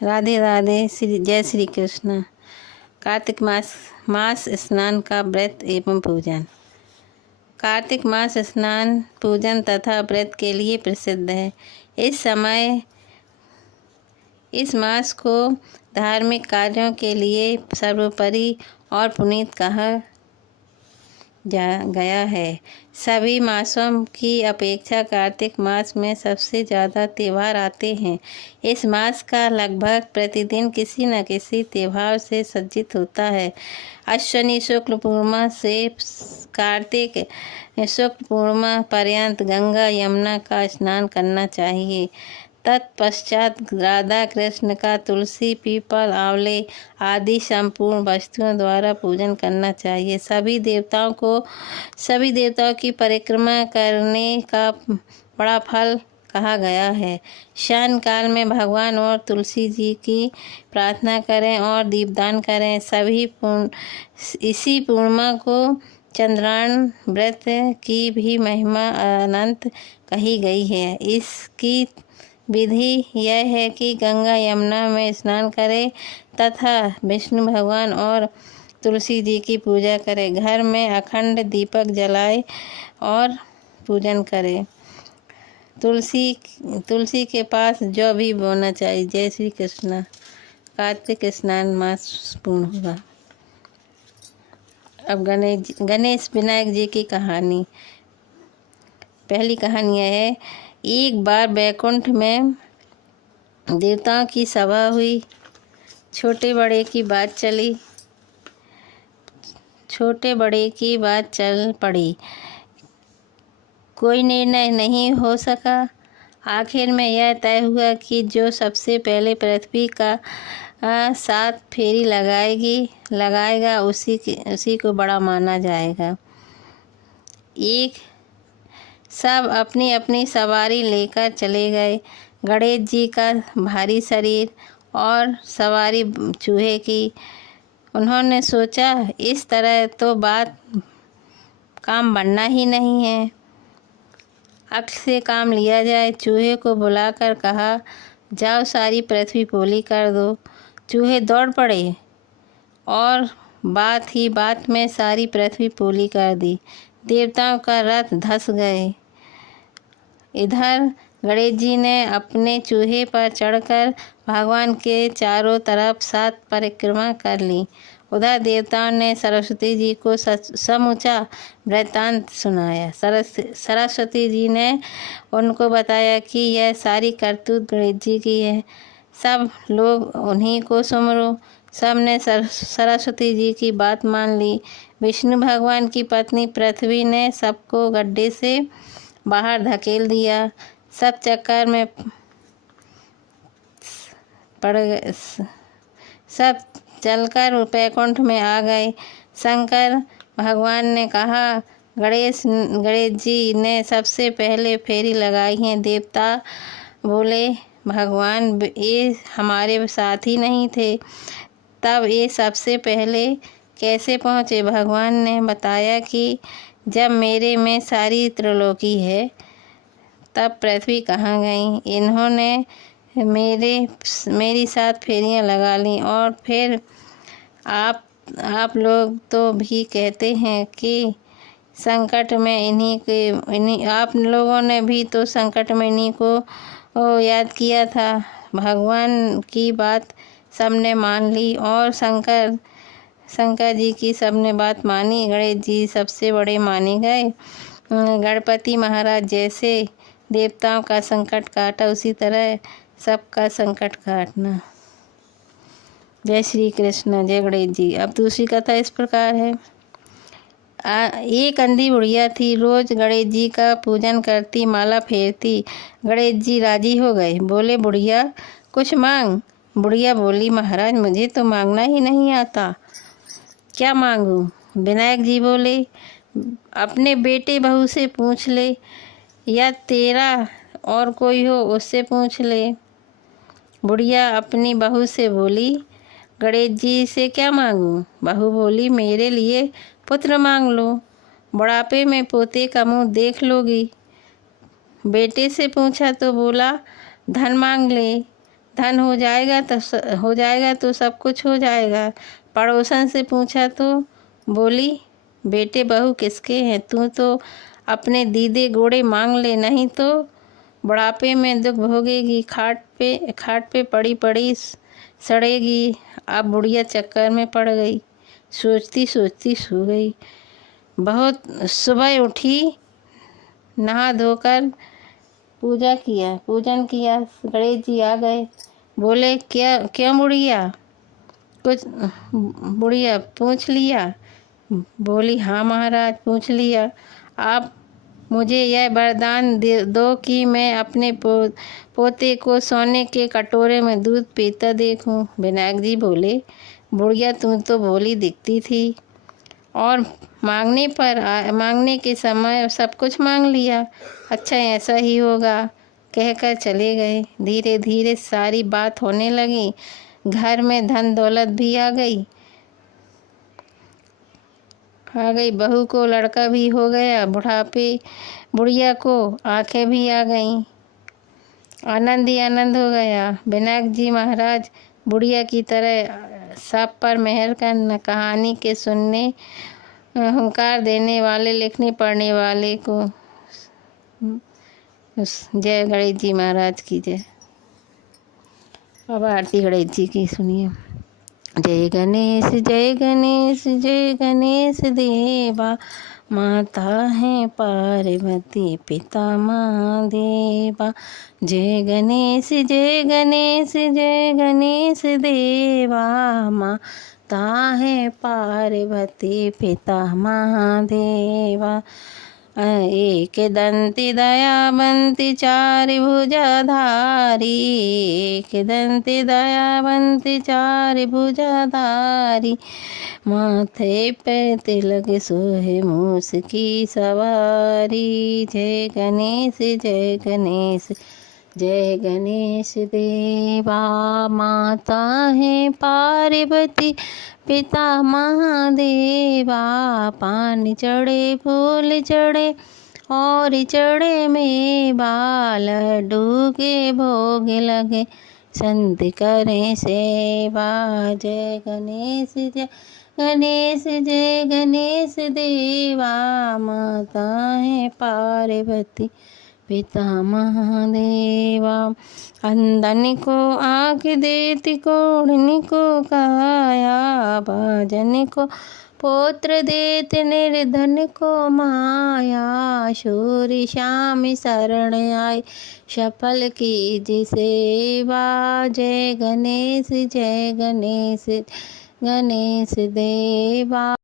राधे राधे। जय श्री कृष्ण। कार्तिक मास स्नान का व्रत एवं पूजन। कार्तिक मास स्नान पूजन तथा व्रत के लिए प्रसिद्ध है। इस मास को धार्मिक कार्यों के लिए सर्वोपरि और पुनीत कहा गया है। सभी मासों की अपेक्षा कार्तिक मास में सबसे ज़्यादा त्यौहार आते हैं। इस मास का लगभग प्रतिदिन किसी न किसी त्यौहार से सज्जित होता है। अश्विनी शुक्ल पूर्णिमा से कार्तिक शुक्ल पूर्णिमा पर्यंत गंगा यमुना का स्नान करना चाहिए। तत्पश्चात राधा कृष्ण का तुलसी, पीपल, आंवले आदि संपूर्ण वस्तुओं द्वारा पूजन करना चाहिए। सभी देवताओं की परिक्रमा करने का बड़ा फल कहा गया है। शान काल में भगवान और तुलसी जी की प्रार्थना करें और दीपदान करें। इसी पूर्णिमा को चंद्रायण व्रत की भी महिमा अनंत कही गई है। इसकी विधि यह है कि गंगा यमुना में स्नान करें तथा विष्णु भगवान और तुलसी जी की पूजा करें। घर में अखंड दीपक जलाएं और पूजन करें। तुलसी के पास जौ भी बोना चाहिए। जय श्री कृष्ण। कार्तिक स्नान मास पूर्ण हुआ। अब गणेश विनायक जी की कहानी। पहली कहानी यह है। एक बार बैकुंठ में देवताओं की सभा हुई। छोटे बड़े की बात चल पड़ी। कोई निर्णय नहीं हो सका। आखिर में यह तय हुआ कि जो सबसे पहले पृथ्वी का 7 फेरी लगाएगा उसी को बड़ा माना जाएगा। सब अपनी अपनी सवारी लेकर चले गए। गणेश जी का भारी शरीर और सवारी चूहे की। उन्होंने सोचा इस तरह तो काम बनना ही नहीं है। अक्ल से काम लिया जाए। चूहे को बुलाकर कहा, जाओ सारी पृथ्वी पोली कर दो। चूहे दौड़ पड़े और बात ही बात में सारी पृथ्वी पोली कर दी। देवताओं का रथ धंस गए। इधर गणेश जी ने अपने चूहे पर चढ़कर भगवान के चारों तरफ 7 परिक्रमा कर ली। उधर देवताओं ने सरस्वती जी को समूचा वृत्तांत सुनाया। सरस्वती जी ने उनको बताया कि यह सारी करतूत गणेश जी की है। सब लोग उन्हीं को सुमरो। सब ने सरस्वती जी की बात मान ली। विष्णु भगवान की पत्नी पृथ्वी ने सबको गड्ढे से बाहर धकेल दिया। सब चक्कर में पड़ गए। सब चलकर बैकुंठ में आ गए। शंकर भगवान ने कहा, गणेश जी ने सबसे पहले फेरी लगाई है। देवता बोले, भगवान ये हमारे साथ ही नहीं थे, तब ये सबसे पहले कैसे पहुँचे? भगवान ने बताया कि जब मेरे में सारी त्रिलोकी है तब पृथ्वी कहाँ गई? इन्होंने मेरी 7 फेरियां लगा ली। और फिर आप लोग तो भी कहते हैं कि संकट में आप लोगों ने भी तो संकट में इन्हीं को याद किया था। भगवान की बात सबने मान ली और शंकर जी की सबने बात मानी। गणेश जी सबसे बड़े माने गए। गणपति महाराज जैसे देवताओं का संकट काटा, उसी तरह सबका संकट काटना। जय श्री कृष्ण। जय गणेश जी। अब दूसरी कथा इस प्रकार है। एक अंधी बुढ़िया थी। रोज गणेश जी का पूजन करती, माला फेरती। गणेश जी राजी हो गए। बोले, बुढ़िया कुछ मांग। बुढ़िया बोली, महाराज मुझे तो मांगना ही नहीं आता, क्या मांगूं? विनायक जी बोले, अपने बेटे बहू से पूछ ले, या तेरा और कोई हो उससे पूछ ले। बुढ़िया अपनी बहू से बोली, गणेश जी से क्या मांगूं? बहू बोली, मेरे लिए पुत्र मांग लो, बुढ़ापे में पोते का मुंह देख लोगी। बेटे से पूछा तो बोला, धन मांग ले, धन हो जाएगा तो सब कुछ हो जाएगा। पड़ोसन से पूछा तो बोली, बेटे बहू किसके हैं? तू तो अपने दीदे गोड़े मांग ले, नहीं तो बुढ़ापे में दुख भोगेगी, खाट पे पड़ी पड़ी सड़ेगी। अब बुढ़िया चक्कर में पड़ गई, सोचती सोचती सो गई। बहुत सुबह उठी, नहा धोकर पूजन किया। गणेश जी आ गए, बोले क्यों बुढ़िया, कुछ बुढ़िया पूछ लिया? बोली हाँ महाराज, पूछ लिया। आप मुझे यह वरदान दो कि मैं अपने पोते को सोने के कटोरे में दूध पीता देखूं। विनायक जी बोले, बुढ़िया तू तो भोली दिखती थी और मांगने के समय सब कुछ मांग लिया। अच्छा ऐसा ही होगा, कहकर चले गए। धीरे धीरे सारी बात होने लगी। घर में धन दौलत भी आ गई, बहू को लड़का भी हो गया, बुढ़िया को आंखें भी आ गईं। आनंद ही आनंद हो गया। विनायक जी महाराज बुढ़िया की तरह सब पर मेहर करना। कहानी के सुनने, हुंकार देने वाले, लिखने पढ़ने वाले को जय गणेश जी महाराज की जय। अब आरती गणेश जी की सुनिए। जय गणेश जय गणेश जय गणेश देवा, माता है पार्वती पिता महादेवा। जय गणेश जय गणेश जय गणेश देवा, माता है पार्वती पिता महादेवा। एक दंती दयावंती चार भुजाधारी, एक दंती दयावंती चार भुजाधारी, माथे पे तिलक सोहे मूस की सवारी। जय गणेश जय गणेश जय गणेश देवा, माता है पार्वती पिता महादेवा। पान चढ़े फूल चढ़े और चढ़े में बाल, लड्डू के भोग लगे संत करें सेवा। जय गणेश जय गणेश जय गणेश देवा, माता है पार्वती पिता महादेवा। अंधन को आँख देती, कोढ़नी को काया, भाजन को पुत्र देते, निर्धन को माया। शूर श्याम शरण आए, सफल कीजिए सेवा। जय गणेश गणेश देवा।